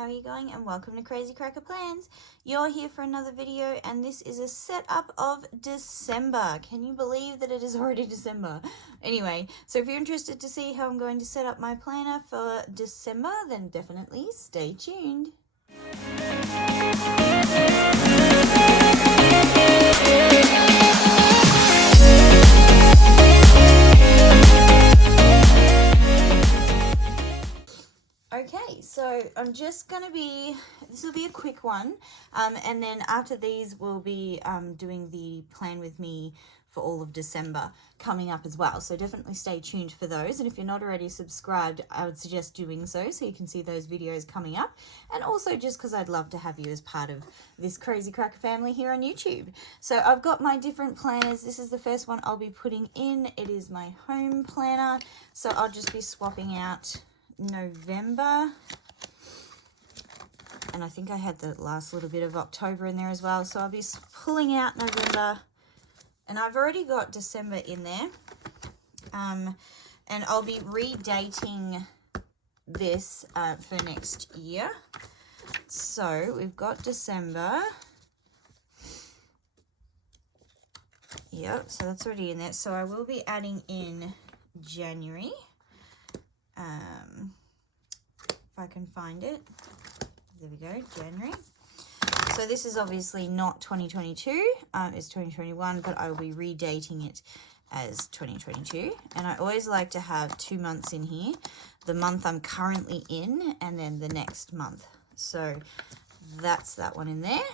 how are you going? And welcome to Crazy Cracker Plans. You're here for another video, and this is a setup of December. Can you believe that it is already December? Anyway, so if you're interested to see how I'm going to set up my planner for December, then definitely stay tuned. Okay, so I'm just going to this will be a quick one, and then after these we'll be doing the plan with me for all of December coming up as well, so definitely stay tuned for those. And if you're not already subscribed, I would suggest doing so you can see those videos coming up, and also just because I'd love to have you as part of this Crazy Cracker family here on YouTube. So I've got my different planners. This is the first one I'll be putting in. It is my home planner, so I'll just be swapping out November, and I think I had the last little bit of October in there as well, so I'll be pulling out November, and I've already got December in there, and I'll be redating this for next year. So we've got December, yep, so that's already in there. So I will be adding in January. If I can find it, there we go, January. So this is obviously not 2022, it's 2021, but I will be redating it as 2022. And I always like to have 2 months in here, the month I'm currently in, and then the next month. So that's that one in there.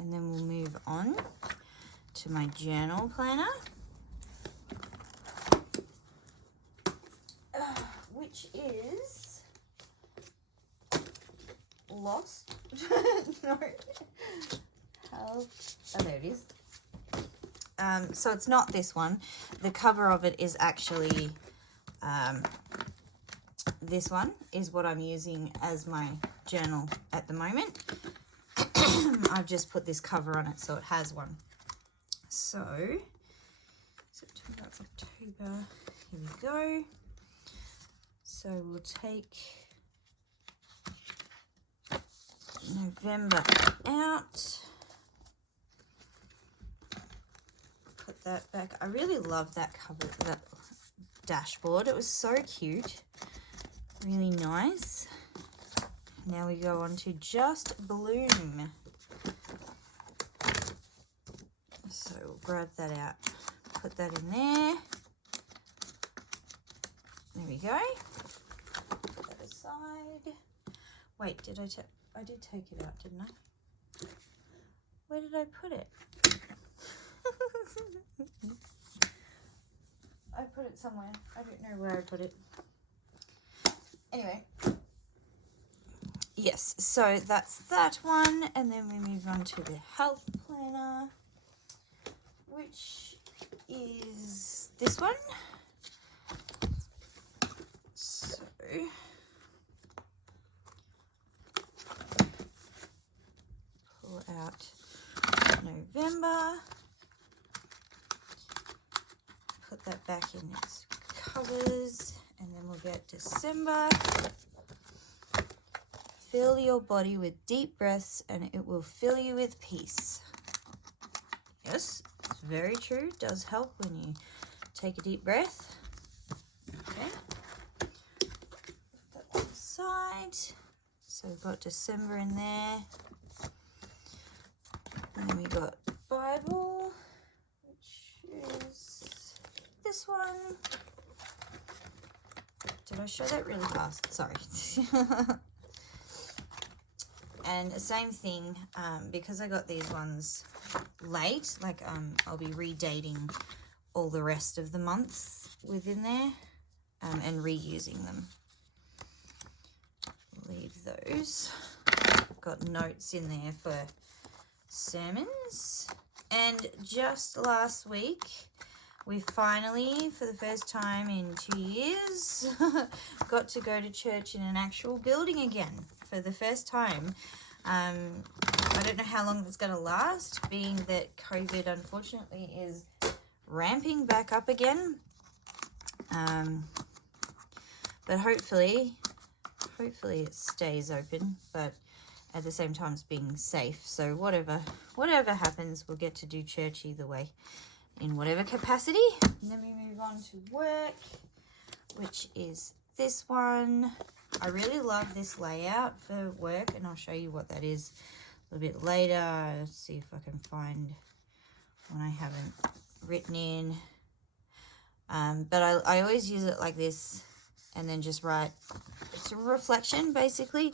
And then we'll move on to my journal planner, which is lost. No. Oh, there it is. So it's not this one. The cover of it is actually this one is what I'm using as my journal at the moment. I've just put this cover on it so it has one. So September, October, here we go. So we'll take November out, put that back. I really love that cover, that dashboard. It was so cute, really nice. Now we go on to Just Bloom. So we'll grab that out, put that in there. There we go. Put that aside. Wait, I did take it out, didn't I? Where did I put it? I put it somewhere. I don't know where I put it. Anyway. Yes, so that's that one. And then we move on to the health planner, which is this one. So pull out November, put that back in its covers, and then we'll get December. Fill your body with deep breaths and it will fill you with peace. Yes, it's very true. It does help when you take a deep breath. Okay. Put that aside. So we've got December in there. And then we got Bible, which is this one. Did I show that really fast? Sorry. And the same thing, because I got these ones late, like I'll be redating all the rest of the months within there and reusing them. Leave those. Got notes in there for sermons. And just last week, we finally, for the first time in 2 years, got to go to church in an actual building again for the first time. I don't know how long it's going to last, being that COVID, unfortunately, is ramping back up again. But hopefully hopefully it stays open, but at the same time it's being safe. So whatever happens, we'll get to do church either way, in whatever capacity. And then we move on to work, which is this one. I really love this layout for work, and I'll show you what that is a little bit later. Let's see if I can find one I haven't written in. But I always use it like this, and then just write. It's a reflection, basically,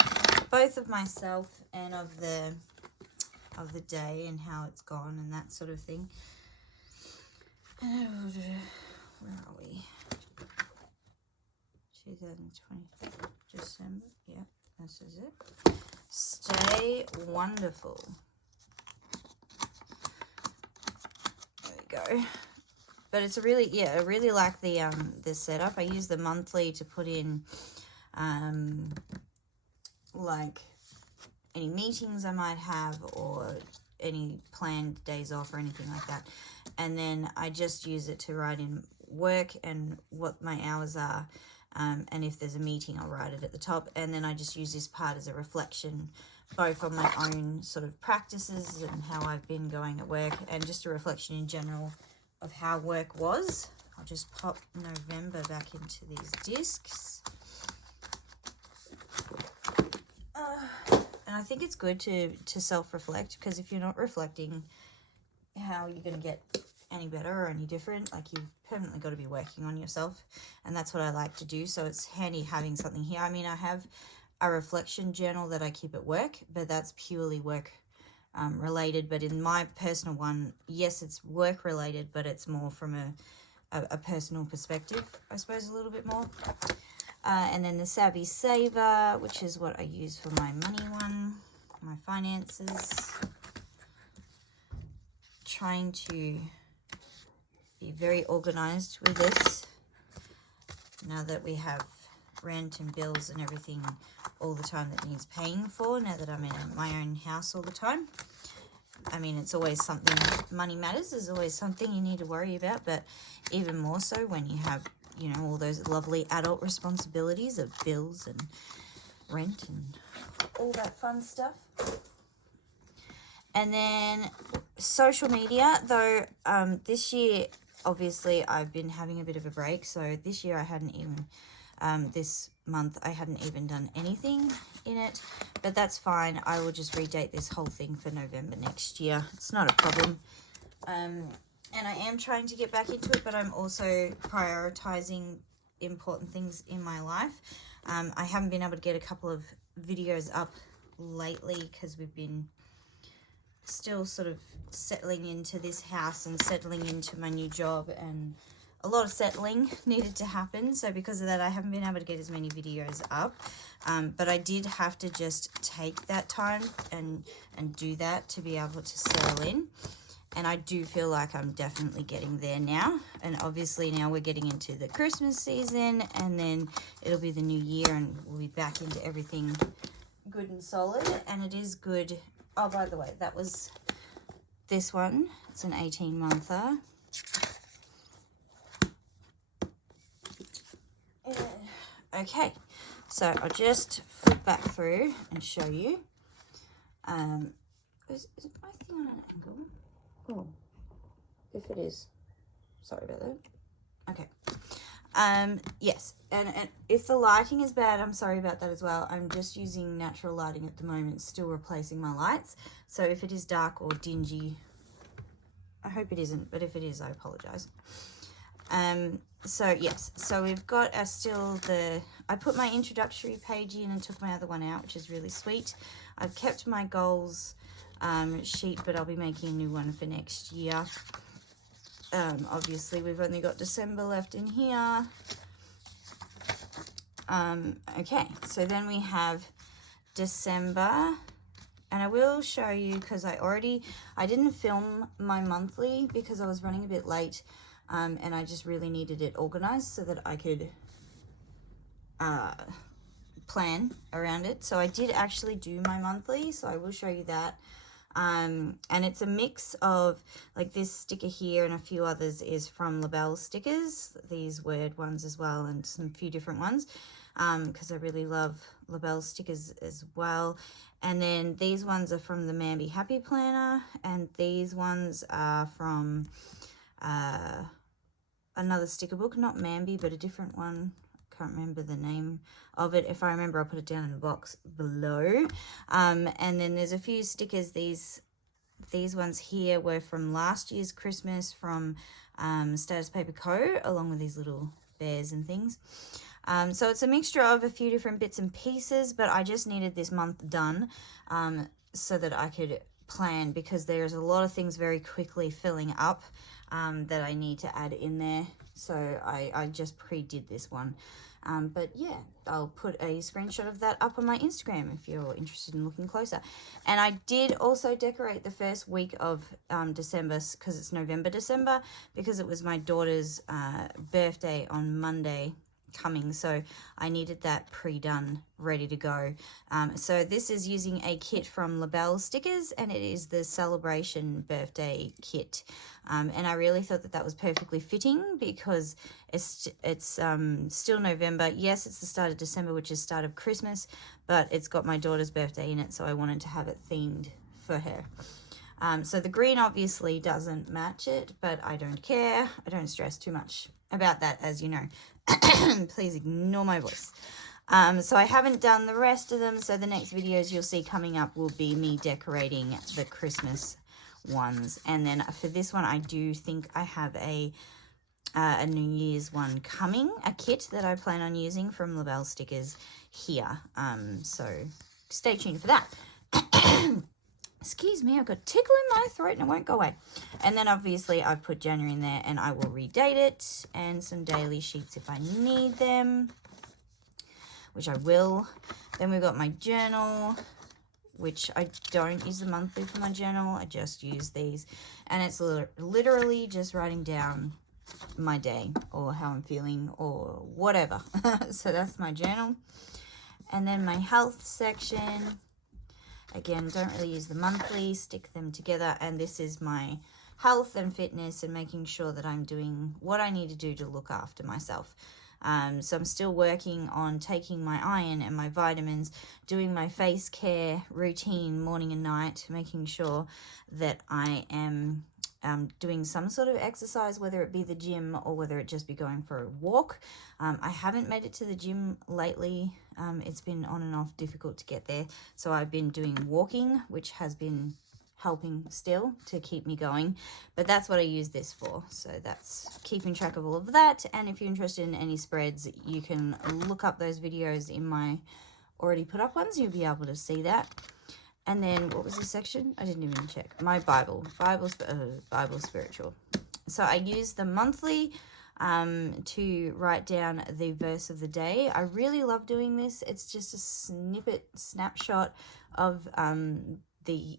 both of myself and of the day and how it's gone and that sort of thing. Where are we? 2020 December. Yep, this is it. Stay wonderful. There we go. But it's a really, I really like the setup. I use the monthly to put in like any meetings I might have, or any planned days off or anything like that. And then I just use it to write in work and what my hours are. And if there's a meeting, I'll write it at the top. And then I just use this part as a reflection, both on my own sort of practices and how I've been going at work, and just a reflection in general of how work was. I'll just pop November back into these discs. And I think it's good to self-reflect, because if you're not reflecting, how are you going to get any better or any different? Like, you've permanently got to be working on yourself, and that's what I like to do. So it's handy having something here. I mean, I have a reflection journal that I keep at work, but that's purely work related. But in my personal one, yes, it's work related, but it's more from a personal perspective, I suppose, a little bit more. And then the Savvy Saver, which is what I use for my money one, my finances. Trying to be very organized with this now that we have rent and bills and everything all the time that needs paying for, now that I'm in my own house all the time. I mean, it's always something, money matters. There's always something you need to worry about, but even more so when you have, you know, all those lovely adult responsibilities of bills and rent and all that fun stuff. And then social media, though, this year, obviously, I've been having a bit of a break. So this year I hadn't even, this month, I hadn't even done anything in it. But that's fine. I will just redate this whole thing for November next year. It's not a problem. And I am trying to get back into it, but I'm also prioritizing important things in my life. I haven't been able to get a couple of videos up lately because we've been still sort of settling into this house and settling into my new job, and a lot of settling needed to happen. So because of that, I haven't been able to get as many videos up. But I did have to just take that time and do that to be able to settle in. And I do feel like I'm definitely getting there now. And obviously now we're getting into the Christmas season, and then it'll be the new year and we'll be back into everything good and solid. And it is good. Oh, by the way, that was this one. It's an 18-monther. Okay, so I'll just flip back through and show you. Is my thing on an angle? Oh, if it is, sorry about that. Okay. Yes, and if the lighting is bad, I'm sorry about that as well. I'm just using natural lighting at the moment, still replacing my lights. So if it is dark or dingy, I hope it isn't, but if it is, I apologize. So yes, so we've got still I put my introductory page in and took my other one out, which is really sweet. I've kept my goals sheet, but I'll be making a new one for next year. Obviously we've only got December left in here. Okay, so then we have December, and I will show you, because I didn't film my monthly because I was running a bit late, and I just really needed it organized so that I could plan around it. So I did actually do my monthly, so I will show you that. And it's a mix of, like, this sticker here and a few others is from Labelle stickers, these word ones as well, and some few different ones. because I really love label stickers as well. And then these ones are from the Mamby Happy Planner, and these ones are from another sticker book, not Mamby, but a different one. Can't remember the name of it. If I remember, I'll put it down in the box below. And then there's a few stickers. These ones here were from last year's Christmas from Status Paper Co., along with these little bears and things. So it's a mixture of a few different bits and pieces, but I just needed this month done so that I could plan, because there's a lot of things very quickly filling up that I need to add in there. So I just pre-did this one. But yeah, I'll put a screenshot of that up on my Instagram if you're interested in looking closer. And I did also decorate the first week of December, because it's December, because it was my daughter's birthday on Monday coming, so I needed that pre-done, ready to go. So this is using a kit from Label Stickers, and it is the Celebration Birthday Kit. And I really thought that was perfectly fitting, because it's still November. Yes, it's the start of December, which is the start of Christmas, but it's got my daughter's birthday in it, so I wanted to have it themed for her. So the green obviously doesn't match it, but I don't care. I don't stress too much about that, as you know. Please ignore my voice. So I haven't done the rest of them, so the next videos you'll see coming up will be me decorating the Christmas ones. And then for this one, I do think I have a New Year's one coming, a kit that I plan on using from Label Stickers here. So stay tuned for that. Excuse me, I've got a tickle in my throat and it won't go away. And then obviously I've put January in there, and I will redate it, and some daily sheets if I need them, which I will. Then we've got my journal, which I don't use the monthly for my journal. I just use these. And it's literally just writing down my day or how I'm feeling or whatever. So that's my journal. And then my health section. Again, don't really use the monthly, stick them together. And this is my health and fitness and making sure that I'm doing what I need to do to look after myself. So I'm still working on taking my iron and my vitamins, doing my face care routine morning and night, making sure that I am doing some sort of exercise, whether it be the gym or whether it just be going for a walk. I haven't made it to the gym lately. It's been on and off difficult to get there. So I've been doing walking, which has been helping still to keep me going. But that's what I use this for. So that's keeping track of all of that. And if you're interested in any spreads, you can look up those videos in my already put up ones. You'll be able to see that. And then what was this section? I didn't even check. My Bible spiritual. So I use the monthly to write down the verse of the day. I really love doing this. It's just a snapshot of the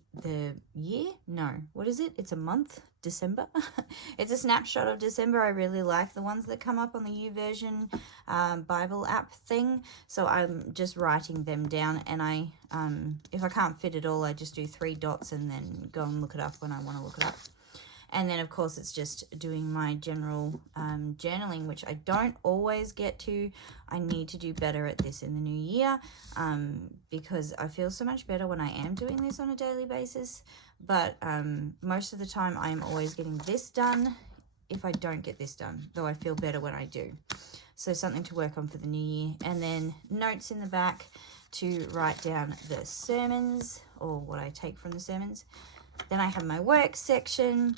year. No, what is it? It's a month. December. It's a snapshot of December. I really like the ones that come up on the YouVersion Bible app thing. So I'm just writing them down, and I if I can't fit it all, I just do 3 dots and then go and look it up when I want to look it up. And then, of course, it's just doing my general journaling, which I don't always get to. I need to do better at this in the new year because I feel so much better when I am doing this on a daily basis. But most of the time, I'm always getting this done if I don't get this done, though I feel better when I do. So something to work on for the new year. And then notes in the back to write down the sermons or what I take from the sermons. Then I have my work section,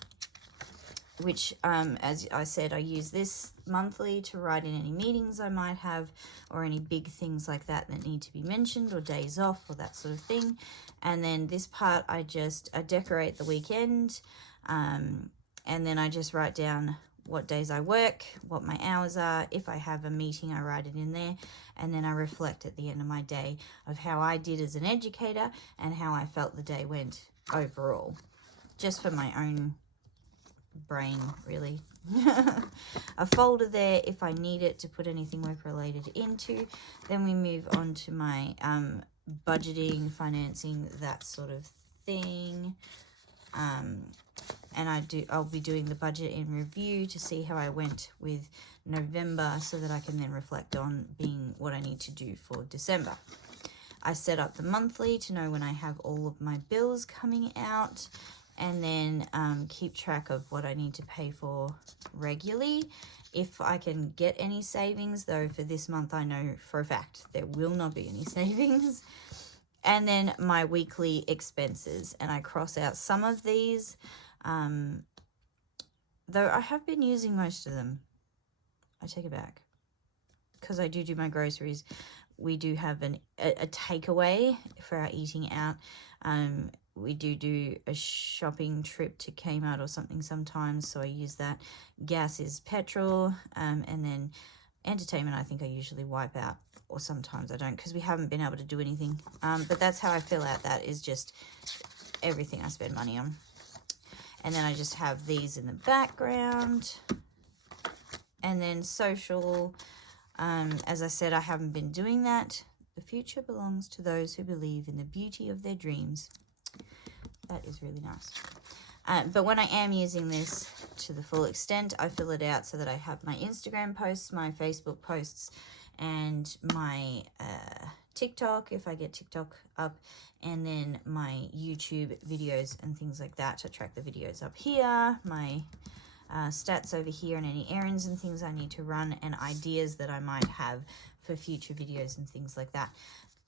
which, as I said, I use this monthly to write in any meetings I might have or any big things like that that need to be mentioned or days off or that sort of thing. And then this part, I decorate the weekend, and then I just write down what days I work, what my hours are. If I have a meeting, I write it in there, and then I reflect at the end of my day of how I did as an educator and how I felt the day went overall, just for my own brain, really. A folder there if I need it to put anything work related into. Then we move on to my budgeting, financing, that sort of thing. And I'll be doing the budget in review to see how I went with November so that I can then reflect on being what I need to do for December. I set up the monthly to know when I have all of my bills coming out, and then keep track of what I need to pay for regularly. If I can get any savings, though for this month I know for a fact there will not be any savings. And then my weekly expenses, and I cross out some of these, though I have been using most of them. I take it back, because I do my groceries. We do have a takeaway for our eating out. We do a shopping trip to Kmart or something sometimes, so I use that. Gas is petrol, and then entertainment I think I usually wipe out, or sometimes I don't, because we haven't been able to do anything. But that's how I fill out that, is just everything I spend money on. And then I just have these in the background. And then social, as I said, I haven't been doing that. The future belongs to those who believe in the beauty of their dreams. That is really nice. But when I am using this to the full extent, I fill it out so that I have my Instagram posts, my Facebook posts, and my TikTok, if I get TikTok up, and then my YouTube videos and things like that to track the videos up here, my stats over here, and any errands and things I need to run, and ideas that I might have for future videos and things like that.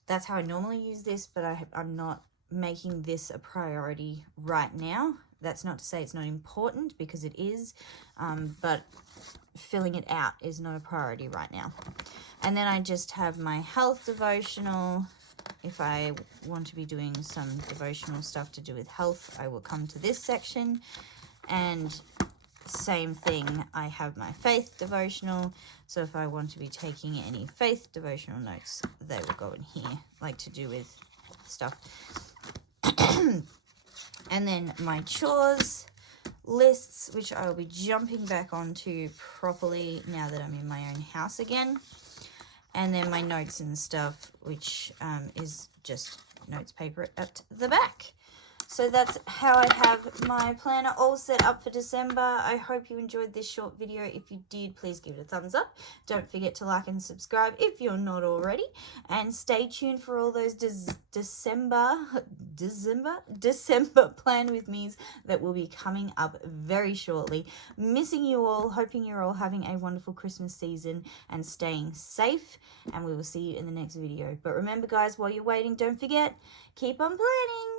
That's how I normally use this, but I'm not making this a priority right now. That's not to say it's not important, because it is, but filling it out is not a priority right now. And then I just have my health devotional. If I want to be doing some devotional stuff to do with health, I will come to this section. And same thing, I have my faith devotional. So if I want to be taking any faith devotional notes, they will go in here, like to do with stuff. And then my chores lists, which I will be jumping back onto properly now that I'm in my own house again. And then my notes and stuff, which is just notes paper at the back. So that's how I have my planner all set up for December. I hope you enjoyed this short video. If you did, please give it a thumbs up. Don't forget to like and subscribe if you're not already. And stay tuned for all those December plan with me's that will be coming up very shortly. Missing you all, hoping you're all having a wonderful Christmas season and staying safe. And we will see you in the next video. But remember, guys, while you're waiting, don't forget, keep on planning.